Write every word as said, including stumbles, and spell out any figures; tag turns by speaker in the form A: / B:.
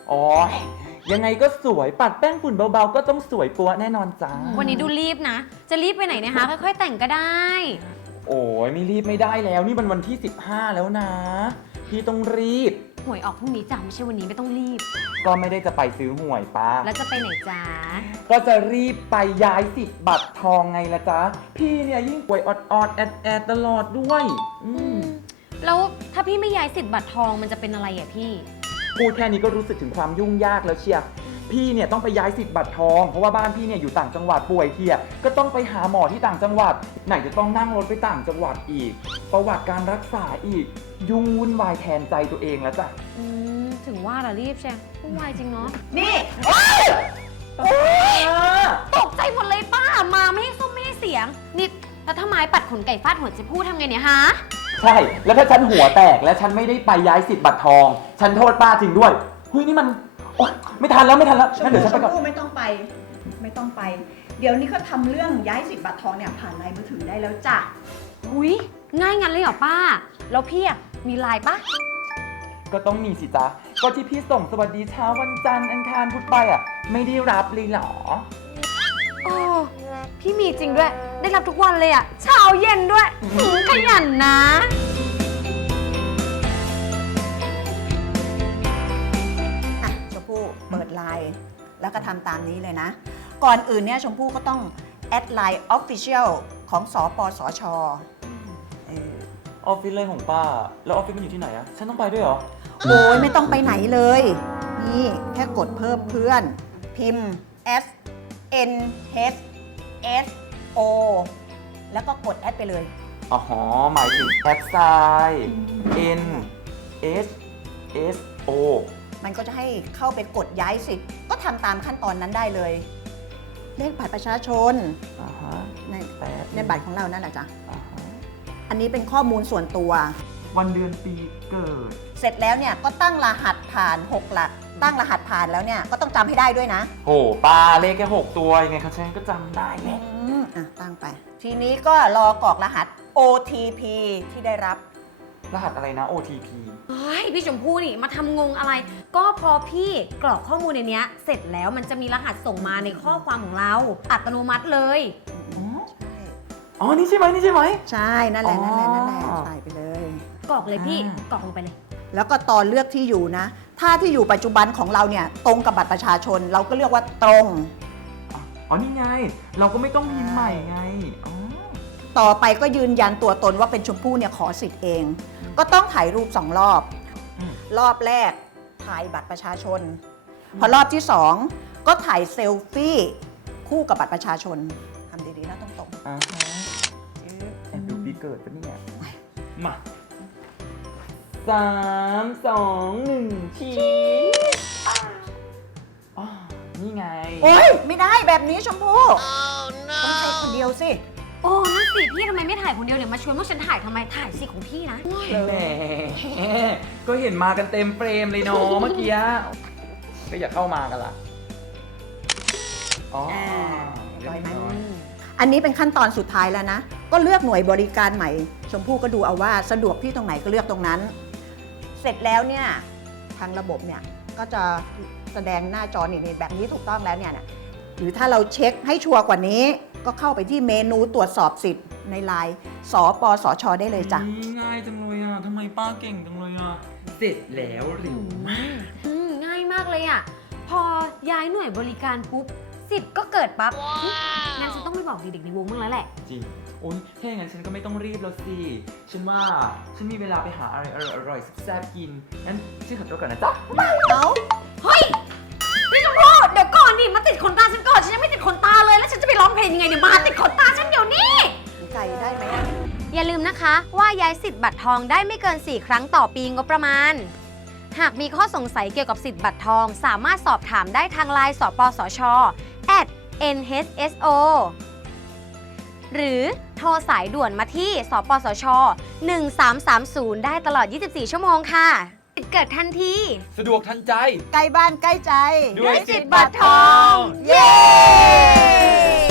A: อ๋อยังไงก็สวยปัดแป้งฝุ่นเบาๆก็ต้องสวยปัวแน่นอนจ้า
B: วันนี้ดูรีบนะจะรีบไปไหนนะคะค่อยๆแต่งก็ได้
A: โอ้ยไม่รีบไม่ได้แล้วนี่มันวันที่สิบห้าแล้วนะพี่ต้องรีบ
B: หวยออกพรุ่งนี้จ้ะไม่ใช่วันนี้ไม่ต้องรีบ
A: ก็ไม่ได้จะไปซื้อหวยป้า
B: แล้วจะไปไหนจ้า
A: ก็จะรีบไปย้ายสิทธิ์บัตรทองไงละจ๊ะพี่เนี่ยยิ่งป่วยออดๆแอดแอดตลอดด้วยอืม
B: แล้วถ้าพี่ไม่ย้ายสิทธิ์บัตรทองมันจะเป็นอะไรอ่ะพี่
A: พูดแค่นี้ก็รู้สึกถึงความยุ่งยากแล้วเชียร์พี่เนี่ยต้องไปย้ายสิทธิ์บัตรทองเพราะว่าบ้านพี่เนี่ยอยู่ต่างจังหวัดป่วยเทียก็ต้องไปหาหมอที่ต่างจังหวัดไหนจะต้องนั่งรถไปต่างจังหวัดอีกประวัติการรักษาอีกยุ่งวุ่นวายแทนใจตัวเองแล้วจ้ะ
B: อืมถึงว่าเรารีบใช่วุ่นวายจริงเนาะ
C: นี่
B: ตกใจหมดเลยป้ามาไม่ให้ส้มไม่ให้เสียงนี่แล้วถ้าไม้ปัดขนไก่ฟาดหัวจะพูดทำไงเนี่ยฮะ
A: ใช่แล้วถ้าฉันหัวแตกและฉันไม่ได้ไปย้ายสิทธิ์บัตรทองฉันโทษป้าจริงด้วยเฮ้ยนี่มันโอ๊ยไม่ทันแล้วไม่ทันแล้วงั้นเดี๋ยวฉันไปก่อน
C: ไม่ต้องไปไม่ต้องไปเดี๋ยวนี้เขาทำเรื่องย้ายสิทธิ์บัตรทองเนี่ยผ่านไลน์มือถือได้แล้วจ้ะ
B: อุ้ยง่ายงั้นเลยเหรอป้าแล้วพี่อะมีไลน์ปะ
A: ก็ต้องมีสิจ๊ะก็ที่พี่ส่งสวัสดีเช้าวันจันทร์อังคารพุธไปอ่ะไม่ได้รับเลยเหรอ
B: โอ้พี่มีจริงด้วยได้รับทุกวันเลยอะเช้าเย็นด้วยขยันนะ
C: อ่ะชมพู่เปิดไลน์แล้วก็ทำตามนี้เลยนะก่อนอื่นเนี่ยชมพู่ก็ต้องแอดไลน์ Official ของสปสช.
A: ออฟฟิศเลยของป้าแล้วออฟฟิศมันอยู่ที่ไหนอะฉันต้องไปด้วยเหรอ
C: โอ้ยไม่ต้องไปไหนเลยนี่แค่กดเพิ่มเพื่อนพิมพ์ S N H S O แล้วก็กดแอดไปเลย
A: อ๋อหมายถึงแอดไซน์ N S S O
C: มันก็จะให้เข้าไปกดย้ายสิทธิ์ก็ทำตามขั้นตอนนั้นได้เลยเลขบัตรประชาชนในในบัตรของเรานั่นแหละจ้ะอันนี้เป็นข้อมูลส่วนตัว
A: วันเดือนปีเกิด
C: เสร็จแล้วเนี่ยก็ตั้งรหัสผ่านหกหลักตั้งรหัสผ่านแล้วเนี่ยก็ต้องจำให้ได้ด้วยนะ
A: โอ้ป้าเลขแค่หกตัวยังไงเขาฉันก็จำได้แหละ
C: อ่ะตั้งไปทีนี้ก็รอกรอกรหัส โอ ที พี ที่ได้รับ
A: รหัสอะไรนะ โอ ที พี
B: เฮ้ยพี่ชมพู่นี่มาทำงงอะไรก็พอพี่กรอกข้อมูลในนี้เสร็จแล้วมันจะมีรหัสส่งมาในข้อความของเราอัตโนมัติเลย
A: อ๋อนี่ใช่ไหมนี่ใช่ไหม
C: ใช่นั่นแหละนั่นแหละนั่นแหละใส่ไปเลย
B: กรอกเลยพี่กรอกลงไปเลย
C: แล้วก็ตอนเลือกที่อยู่นะถ้าที่อยู่ปัจจุบันของเราเนี่ยตรงกับบัตรประชาชนเราก็เลือกว่าตรง
A: อ๋อนี่ไงเราก็ไม่ต้องพิมพ์ใหม่ไงอ๋อ
C: ต่อไปก็ยืนยันตัวตนว่าเป็นชมพู่เนี่ยขอสิทธิ์เองก็ต้องถ่ายรูปสองรอบรอบแรกถ่ายบัตรประชาชนพอรอบที่สองก็ถ่ายเซลฟี่คู่กับบัตรประชาชนทำดีๆนะตรงๆ
A: อ่าฮะแอบดูปีเกิดปะเนี่ยมาสามสองหนึ่งชี้อ๋อนี่ไง
C: โอ๊ยไม่ได้แบบนี้ชมพู่ต้องใช้คนเดียวสิ
B: โอ้นั่นสิพี่ทำไมไม่ถ่ายคนเดียวเนี่ยมาชวนพวกฉันถ่ายทำไมถ่ายสิของพี่นะ
A: แหมก็เห็นมากันเต็มเฟรมเลยเนาะเมื่อกี้ก็อย่าเข้ามากันล่ะอ๋อ
C: ร้อยไหมอันนี้เป็นขั้นตอนสุดท้ายแล้วนะก็เลือกหน่วยบริการใหม่ชมพู่ก็ดูเอาว่าสะดวกที่ตรงไหนก็เลือกตรงนั้นเสร็จแล้วเนี่ยทางระบบเนี่ยก็จะแสดงหน้าจอนี่แบบนี้ถูกต้องแล้วเนี่ยหรือถ้าเราเช็คให้ชัวร์กว่านี้ก็เข้าไปที่เมนูตรวจสอบสิทธิ์ในไลน์สปสช.ได้เลยจ้ะ
A: ง่ายจังเลยอ่ะทำไมป้าเก่งจังเลยอ่ะเสร็จแล้วหรือ
B: ง่ายมากเลยอ่ะพอย้ายหน่วยบริการปุ๊บสิทธิ์ก็เกิดปั๊บงั้นฉันต้องไปบอกเด็กๆในวงบ้างแล้วแหละ
A: จริงโอ้ยถ้าอย่างนั้นฉันก็ไม่ต้องรีบแล้วสิฉันว่าฉันมีเวลาไปหาอะไรอร่อยๆแซ่บๆกินงั้นฉันขอตัวก่อนนะจ๊ะ
C: เอา
B: เฮ้ยพี่ชมพู่เดี๋ยวก่อนดิมาติดขนตาฉันก่อนฉันยังไม่ติดขนตาเลยแล้วฉันจะไปร้องเพลงยังไงเดี๋ยวมาติดขนตาฉันเดี๋ยวนี้
C: ไก่ได้ไหม
B: อย่าลืมนะคะว่าย้ายสิทธิ์บัตรทองได้ไม่เกินสี่ครั้งต่อปีงบประมาณหากมีข้อสงสัยเกี่ยวกับสิทธิ์บัตรทองสามารถสอบถามได้ทางไลน์สปสช แอท เอ็น เอช เอส โอ หรือโทรสายด่วนมาที่สปสช หนึ่งสามสามศูนย์ได้ตลอดยี่สิบสี่ชั่วโมงค่ะสิทธิ์เกิดทันที
A: สะดวกทันใจ
C: ใกล้บ้านใกล้ใจ
A: ด้วยสิทธิ์บัตรทอง
C: เย้